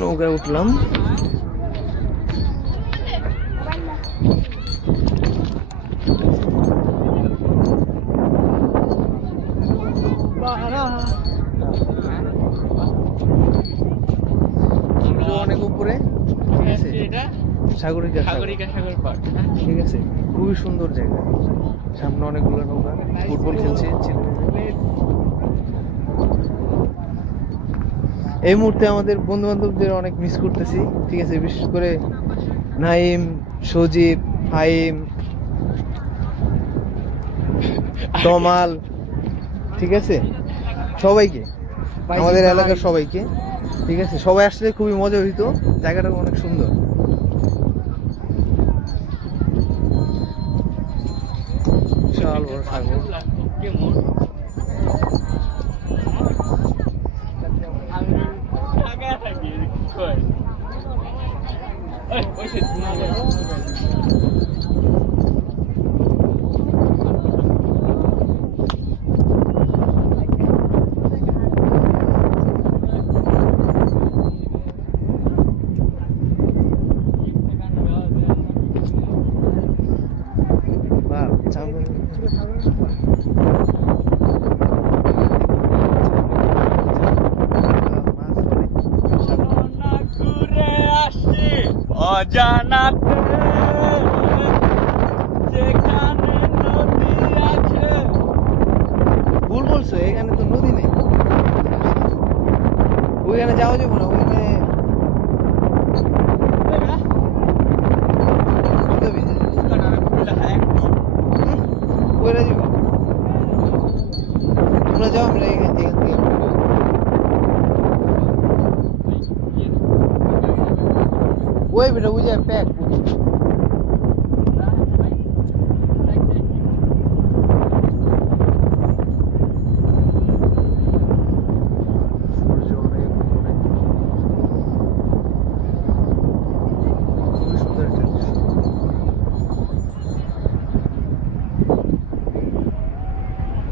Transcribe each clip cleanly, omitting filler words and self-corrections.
নৌকায় উঠলাম। অনেক উপরে, ঠিক আছে, সাগরিকা সাগর পার্ক, ঠিক আছে, খুবই সুন্দর জায়গা। সামনে অনেকগুলো নৌকা ফুটবল খেলছে এই মুহূর্তে। আমাদের বন্ধু বান্ধবদের অনেক মিস করতেছি, ঠিক আছে, বিশেষ করে নাইম, সজীব, ফাহিম, তমাল, ঠিক আছে, সবাইকে, আমাদের এলাকার সবাইকে, ঠিক আছে। সবাই আসলে খুবই মজা হইতো, জায়গাটা অনেক সুন্দর। বিশাল বড় সাগর। অজানাতে যেখানে নদী আছে। ভুল বলছো, এখানে তো নদী নেই, ওইখানে যাওয়া যাবো না, ওইখানে তোমরা যাও, আমরা এখান থেকে ওই বেটা ওই যায় প্যাক।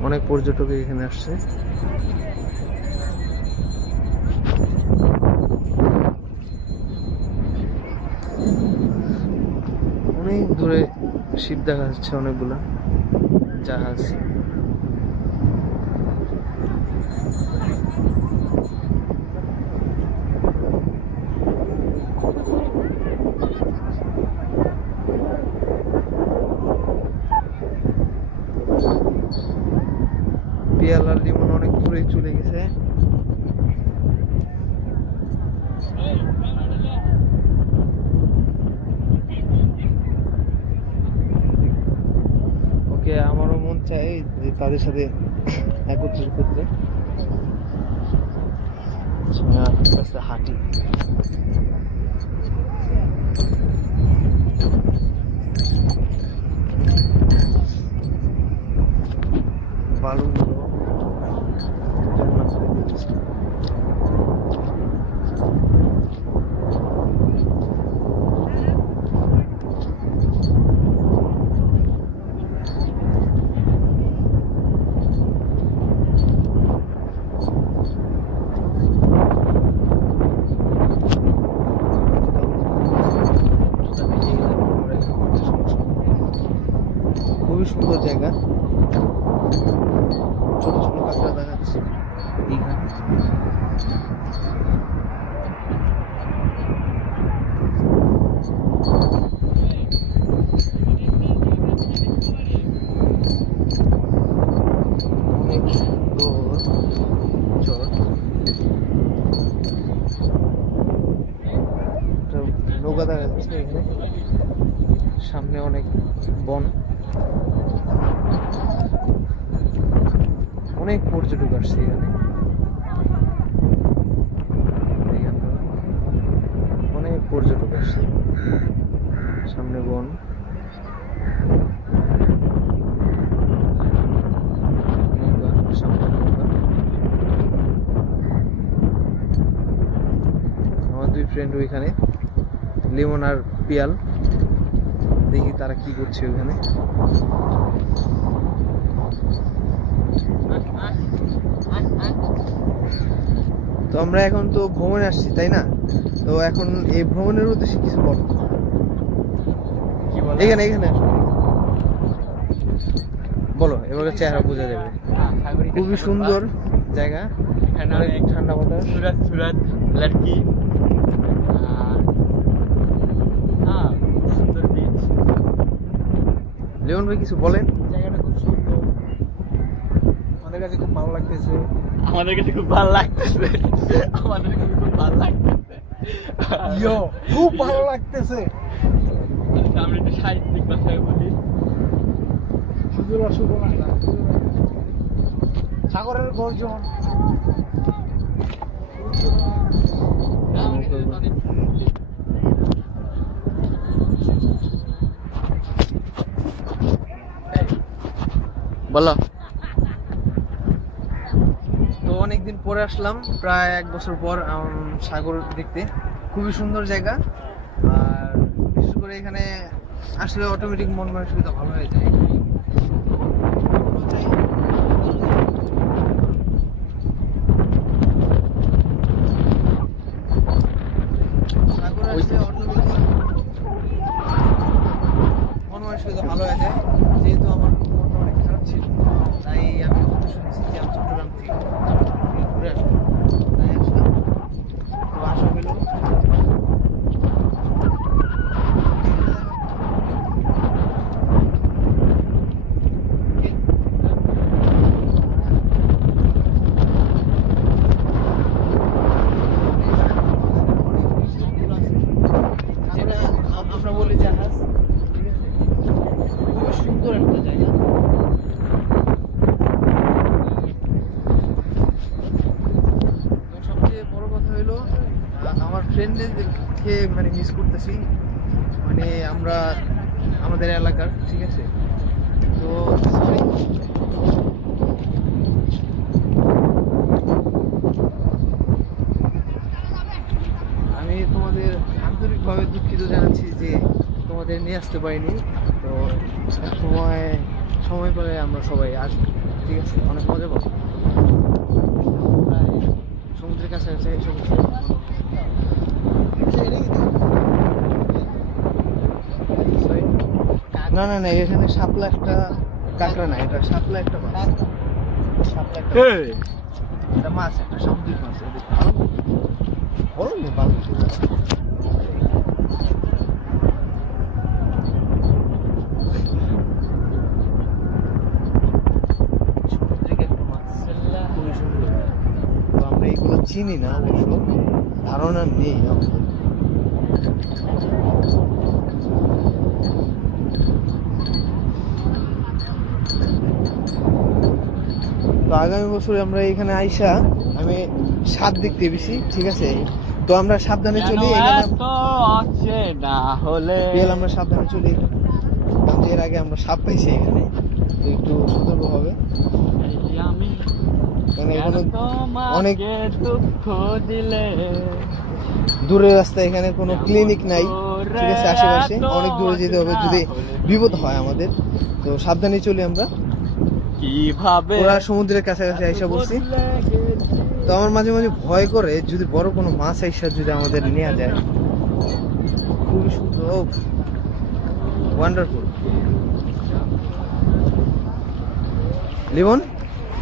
অনেক পর্যটক এখানে আসছে। অনেক দূরে শিপ দেখা যাচ্ছে, অনেকগুলা জাহাজ। পিয়ালার লিমন অনেক দূরে চলে গেছে। ওকে, আমারও মন চাই যে তাদের সাথে একত্রিত করতে। হাঁটি বালু খুবই সুন্দর জায়গা। ছোট ছোট কাঁকড়া দেখাচ্ছে এইখানে। অনেক সুন্দর চর। নৌকা দেখা যাচ্ছে এখানে, সামনে অনেক বন, অনেক পর্যটক আসছে এখানে। অনেক পর্যটক আসছে, সামনে বন। আমার দুই ফ্রেন্ড ওইখানে, লিমন আর পিয়াল, দেখি তারা কি করছে ওইখানে। তো আমরা এখন তো ভ্রমণে আসছি তাই না? তো এখন এই ভ্রমণের উদ্দেশ্যে কিছু বলো। কি বলে? এখানে এখানে আসো। বলো, এবারে চেহারা বোঝা যাবে। খুবই সুন্দর জায়গা, এখানে অনেক অনেক ঠান্ডা বাতাস। সুরত সুরত লড়কি, হ্যাঁ সুন্দর বিচ। লিওন ভাই কিছু বলেন। জায়গাটা খুব সুন্দর, আমাদের কাছে খুব ভালো লাগতেছে। আমাদের কাছে খুব ভালো লাগতেছে, আমাদের কাছে খুব ভালো লাগতেছে। খুব ভালো লাগতেছে। আচ্ছা, আমরা একটু সাহিত্যিক ভাষায় বলি। সুজলা সুফলা, সাগরের গর্জন। বলো। তো অনেকদিন পরে আসলাম, প্রায় 1 বছর পর সাগর দেখতে। খুবই সুন্দর জায়গা, আর বিশেষ করে এখানে আসলে অটোমেটিক মন মানসিকতা ভালো হয়ে যায়। সাগরে আসলে automatic মন মানসিকতা ভালো হয়ে যায়। যেহেতু আমার মনটা অনেক খারাপ ছিল, তাই আমি উদ্দেশ্য নিয়েছি যে আমি চট্টগ্রাম থেকে ঘুরে আসবো। তাই আসলাম, তো আশা হইল যেটা আমরা বলি জাহাজ, ঠিক আছে? খুবই সুন্দর একটা জায়গা। তো সবচেয়ে বড় কথা হলো আমার ফ্রেন্ডদেরকে মানে মিস করতেছি, মানে আমরা আমাদের এলাকার, ঠিক আছে? তো সরি। আমি তোমাদের আন্তরিকভাবে দুঃখিত জানাচ্ছি যে তোমাদের নিয়ে আসতে পারিনি। তো সময় সময় করে আমরা সবাই আসবো, ঠিক আছে? অনেক মজা করবো। প্রায় সমুদ্রের কাছাকাছি এসে বসে। Sorry? না না না, এখানে শাপলা একটা কাঁকড়া না, এটা শাপলা একটা মাছ। শাপলা একটা মাছ। এটা মাছ, একটা সামুদ্রিক মাছ। এটা ভালো বলো না, ভালো সামুদ্রিক একটা মাছ, খুবই সুন্দর। তো আমরা এগুলো চিনি না অবশ্য, ধারণা নেই আমাদের। তো আগামী বছরে আমরা এখানে আইসা আমি সাপ দেখতে পেয়েছি, ঠিক আছে? তো আমরা সাবধানে চলি এখানে। আছে না হলে আমরা সাবধানে চলি, কারণ এর আগে আমরা সাপ পাইছি এখানে, তো একটু সতর্ক হবে। আমি মানে এখানে অনেক অনেক দুঃখ দিলে দূরের রাস্তা, এখানে কোনো ক্লিনিক নাই, ঠিক আছে? আশেপাশে অনেক দূরে যেতে হবে যদি বিপদ হয় আমাদের। তো সাবধানে চলি আমরা। কিভাবে ওরা সমুদ্রের কাছাকাছি আইসা বসছি, তো আমার মাঝে মাঝে ভয় করে যদি বড় কোনো মাছ আইসা যদি আমাদের নেওয়া যায়। খুবই সুন্দর, ওয়ান্ডারফুল। লিমন,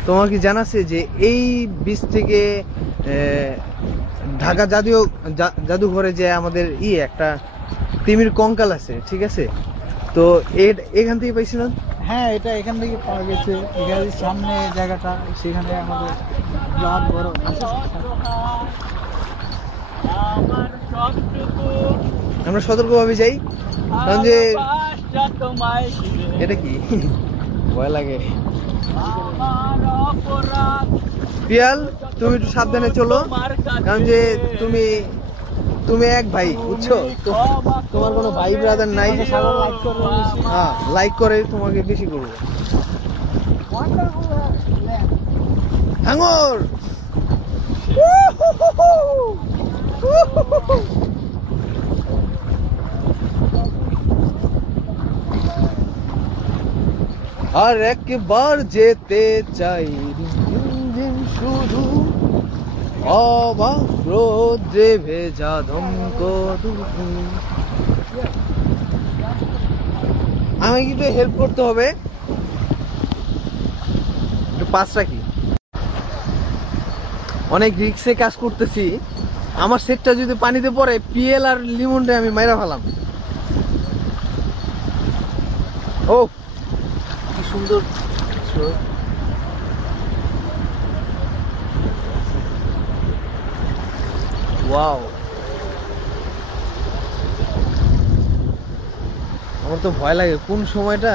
তোমার কি জানা আছে যে এই বীজ থেকে ঢাকা জাদুঘরে যে আমাদের একটা তিমির কঙ্কাল আছে, ঠিক আছে? তো এখান থেকে পাইছিলাম। হ্যাঁ, এটা এখান থেকে পাওয়া গেছে। এখানে সামনে জায়গাটা, সেখানে আমাদের বিরাট বড় আমার সবটুকু আমরা সতর্কভাবে যাই, কারণ যে ভালোবাসা তোমায় দিলে, এটা কি ভয় লাগে। আমার অপরাধ পিয়াল, তুমি একটু সাবধানে চলো, তোমার কাছে, কারণ যে তুমি এক ভাই, বুঝছো? তোমার কোনো ভাই ব্রাদার নাই। হ্যাঁ, লাইক করে তোমাকে বেশি করবো। হাঙর আর একবার যেতে চাই, শুধু অবাক রোদ্রে ভেজা ধমক দুপুর। আমি কিন্তু হেল্প করতে হবে, একটু পাস রাখি। অনেক রিক্সে কাজ করতেছি, আমার সেটটা যদি পানিতে পড়ে পিএল আর লিমনটা আমি মাইরা ফেলাম। ও কি সুন্দর ওয়াও। আমার তো ভয় লাগে কোন সময়টা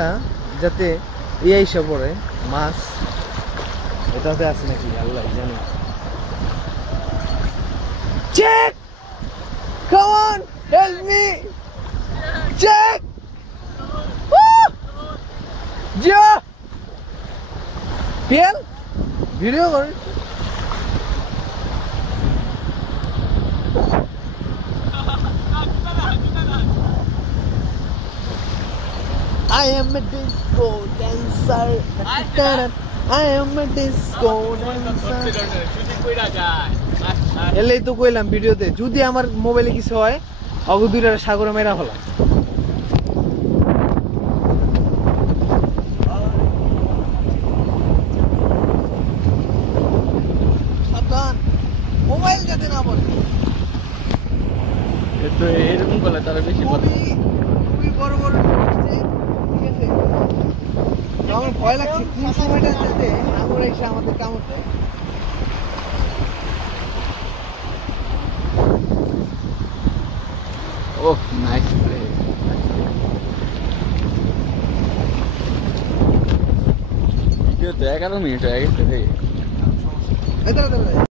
যাতে এসে পড়ে মাছ এটাতে আছে নাকি আল্লাহ জানে। Check, come on, help me, check. Jio P L করে। I am a disco dancer. I am a disco dancer. এলেই তো কইলাম ভিডিওতে যদি আমার মোবাইলে কিছু হয় অগ দুইটার সাগরে মেরা ফেলা। সাবধান মোবাইল যাতে না পড়ে। তো এরকম করলে তারা বেশি খুবই বড় বড় আসছে, ঠিক আছে। তো আমার ভয় লাগছে কোন সময়টা যাতে আমরা এসে আমাদের কামড় দেয়। ওহ নাইস প্লে। ভিডিও তো 11 মিনিট হয়ে গেছে রে। এই দাঁড়া দাঁড়া